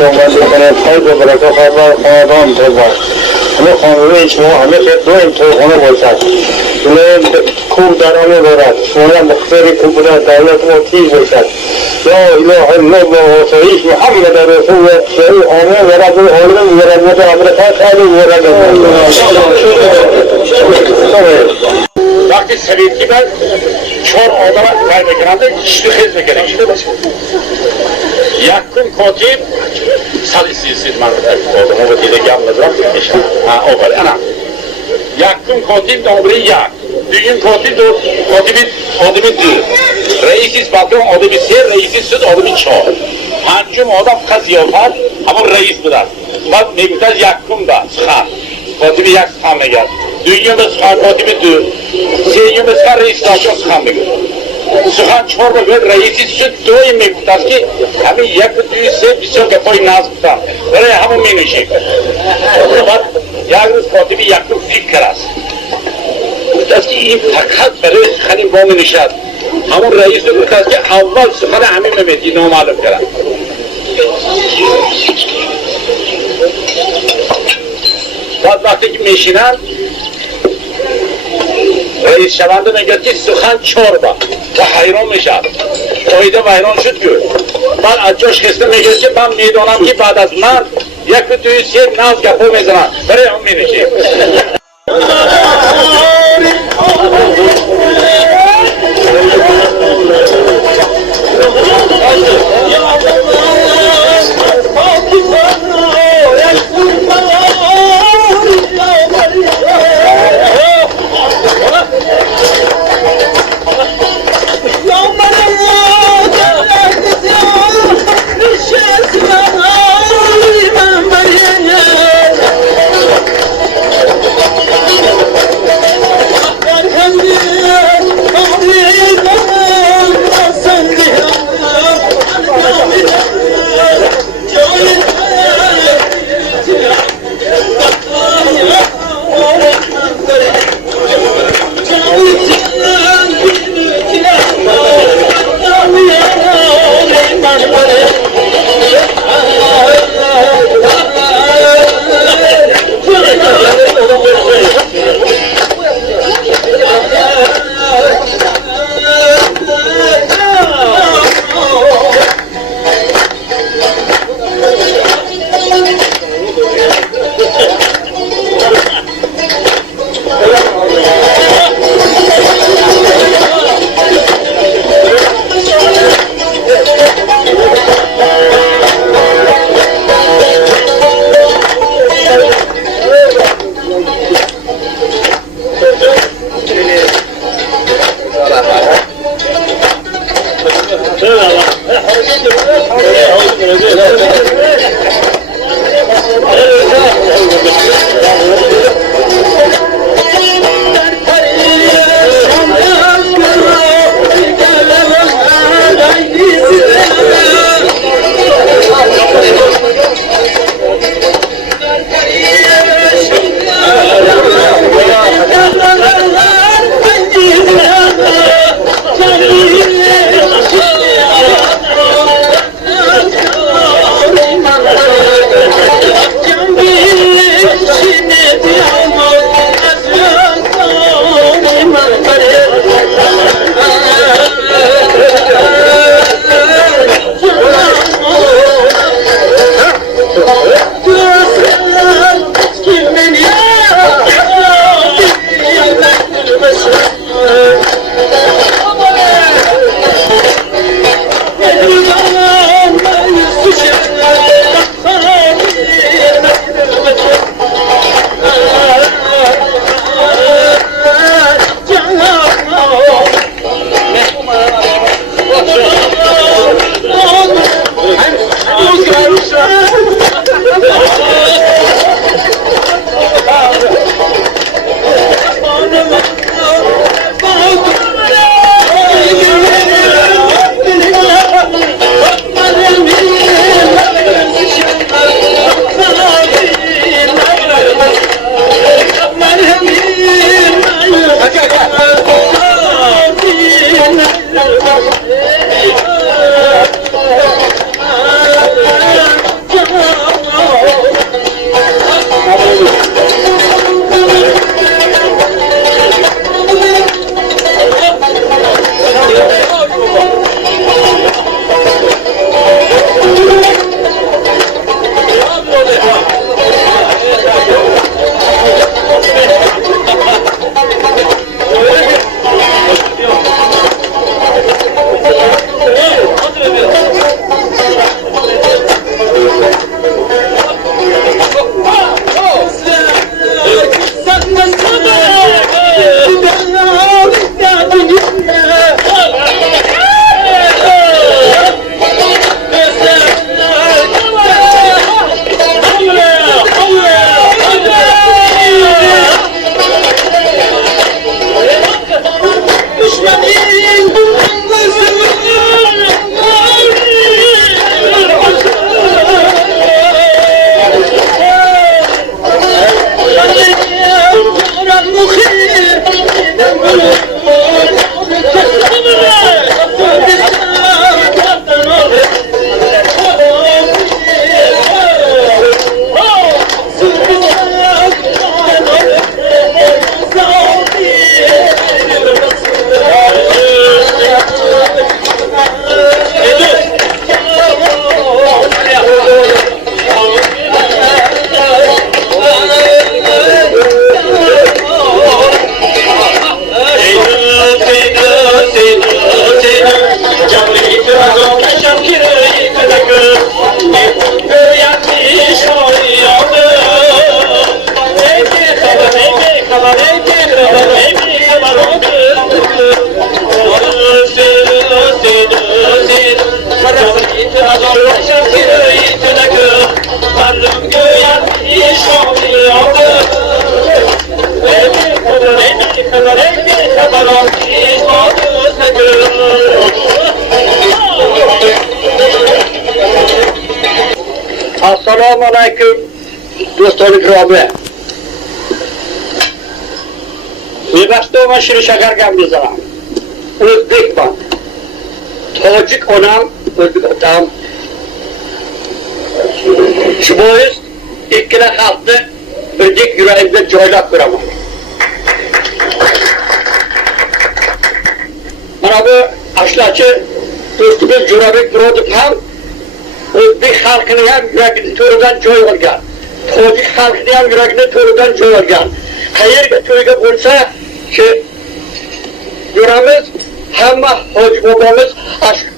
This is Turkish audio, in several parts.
صحبت میکنه خیلی برکت خواهدان توبا همه خانوی شما همه دو امتحانه باشد خوب در آنه دارد شما مختاری خوب بودن دولت ما تیز باشد یا اله الله و آسایش محمد رسول شهی آمه ورد و آلم ورد و امرکا خیلی ورد وقتی سویتی بر 4 آدم رای بکننده işli خیز بکنه yakın kotip salisiz mantıklı olduğumu bu dile yapmadılar o var ana yakın kotip de obri yak düğün kotip de kotibi dü reisiz bakın odu bir ser reisiz süt odu bir çor hancım adam kaz yapar ama reis bırak bak mebitaz yakın da sıkar kotibi yak sıkar gel düğün de sıkar kotibi dü seyyum de sıkar reis daha çok sıkar gel सुखान छोड़ कर रईसी सुध दो ही में कुतास की हमें एक दूसरे से बिचों के कोई नाज कुता अरे हम में नहीं शेख उसके बाद यार उस कोटी भी याकू फिक करास कुतास की ये फकात पहले खाली वो में निशात हम रईस ने कुतास के अव्वल सुखाने हमें में बेटी नो मालूम करा बाद वक्त की मेशिनान رئیس شونده میگه که سخن چوربا و حیران میشه اویده و حیران شد گفت بعد از جاش خسته میگه که من میدونم که بعد از من یک توی سیر ناز گپو میزنم برای هم مینشه Assalomu alaykum do'stlar ikromi. Mevastoma Shiri Shakar gambizaman. O'zbekman. Tojik onam, o'zbek otam. Shu bois ikkala xalqni birdek yuragimda joylab turaman. Mana bu ashlachi do'stimiz Jo'rabek Murodov ham o'zbek xalqini ham yuragini to'ridan joy olgan. Tojik xalqini ham yuragini to'ridan joy olgan. Qayerga to'yga bo'lsa, ki yuramiz, hamma hoji bobomiz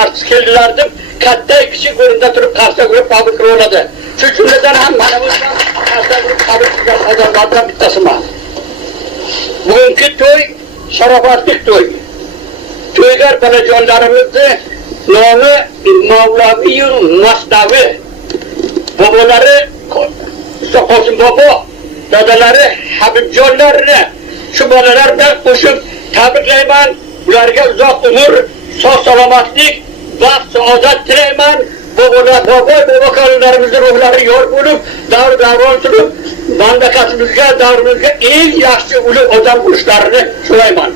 artist keldilar deb katta kichik o'rinda turib qarsa ko'rib qabul qiladi. Shu jumladan ham mana bu qarsa ko'rib qabul qilgan odamlardan bittasiman. Bugungi to'y sharofatli to'y. To'ygar bolajonlarimizni nomi Mavlaviy Masnavi. Bobolari Qosim bobo, dadalari Habibjonlarni shu bolalar bilan qo'shib tabriklayman. Ularga uzoq umr, sog' salomatlik, baxt, saodat tilayman. Bobolarimizni ruhlari yor bo'lib, davr-davron surib, mamlakatimizga, davrimizga eng yaxshi ulug' odam bo'lishlarini so'rayman.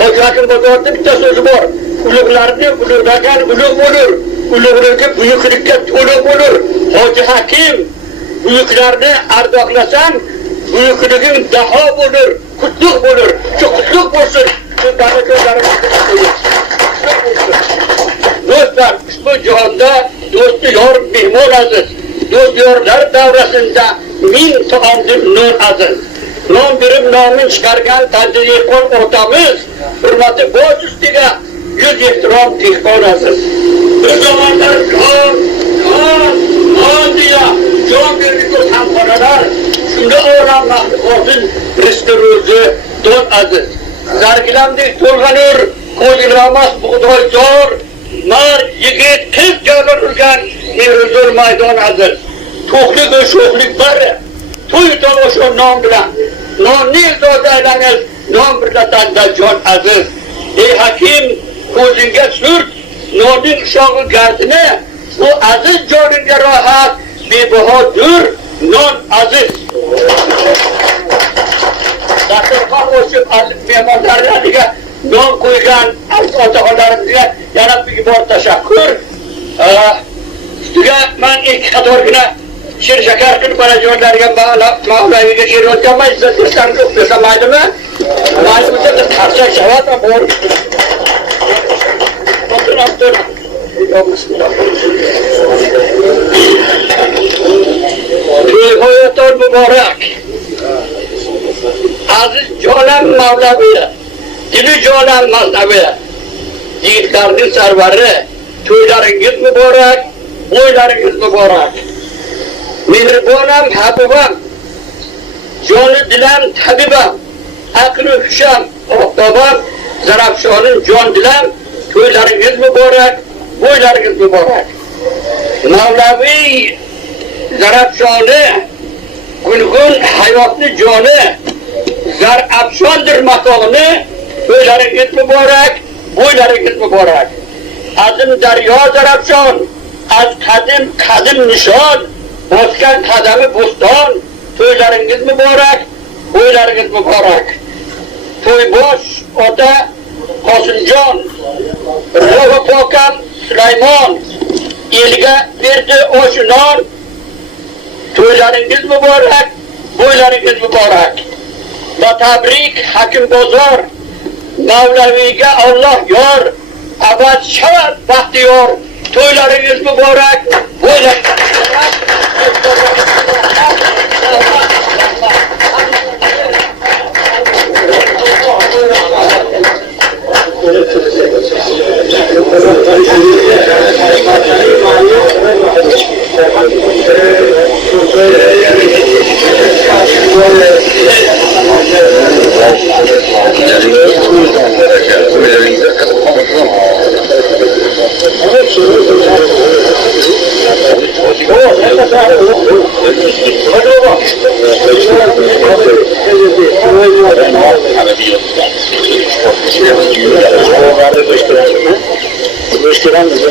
Hoji Hakim Bozorda bitta so'zi bor. Ulug'larni ulug'lagan ulug' bo'lur. Ulug'ligi buyuklikka to'liq bo'lur. Hoji Hakim buyuklarni ardoqlasang, buyukliging daho bo'lur, qutlug' bo'lur. Shu qutlug' bo'lsin. Shu barakatlarimiz. Do'stlar, ushbu jihonda do'sti yor mehmon aziz. Do'st yorlar davrasida ming taomdir non aziz. Non berib nomin chiqargan tajriqon otamiz, hurmati bosh ustiga yuz ehtirom dehqon aziz. Bir zamonlar non deya jon berdik hamxonalar, shunda oram mahluqotin rizqi ro'zi don aziz. Zargilamdek to'lg'anur, qo'yilmas bug'doy zor, mar yigit qiz jabr urgan mehruzur maydon aziz. To'qlik va sho'xlik bari to'y tomosha non bilan. Nonni izoda aylanir, non birlatanda jon aziz. Ey Hakim, ko'zingga surt, nonning ushog'i gardini, bu aziz joningga rohat, bebahodir non aziz. Dasturxon o'shib mehmonlarga non qo'ygan otaxonlarimizga yana bir bor tashakkur. Ustiga men ikki qatorgina Shir Shakar qilib bolajonlarga Mavlaviga she'r o'tganman, izzat qilsam yo'q desa maydimi? Maydimda da qarsak javob bor. To'y muborak. Aziz jonan Mavlavi, dili jonan Masnavi. Yigitlarning sarvari, to'ylaringiz muborak, bo'ylaringiz muborak. Mehribonam Habibam, joni dilam tabibam, aqli husham oftobam, Zarafshonim jon dilam, to'ylaringiz muborak, bo'ylaringiz muborak. Mavlaviy Zarafshoni, gulgun hayotni joni, Zarafshondir makoni, to'ylaringiz muborak, bo'ylaringiz muborak. Azim daryo Zarafshon, az qadim nishon, bosgan qadami bo'ston, to'ylaringiz muborak, bo'ylaringiz muborak. To'ybosh ota Qosimjon, Ruhi pokam Sulaymon, elga berdi o'sha non, to'ylaringiz muborak, bo'ylaringiz muborak. Va tabrik Hakim Bozor, Mavlaviga Alloh yor, abad shad baxtiyor, to'ylaringiz muborak, bo'ylaringiz muborak. Müşterimiz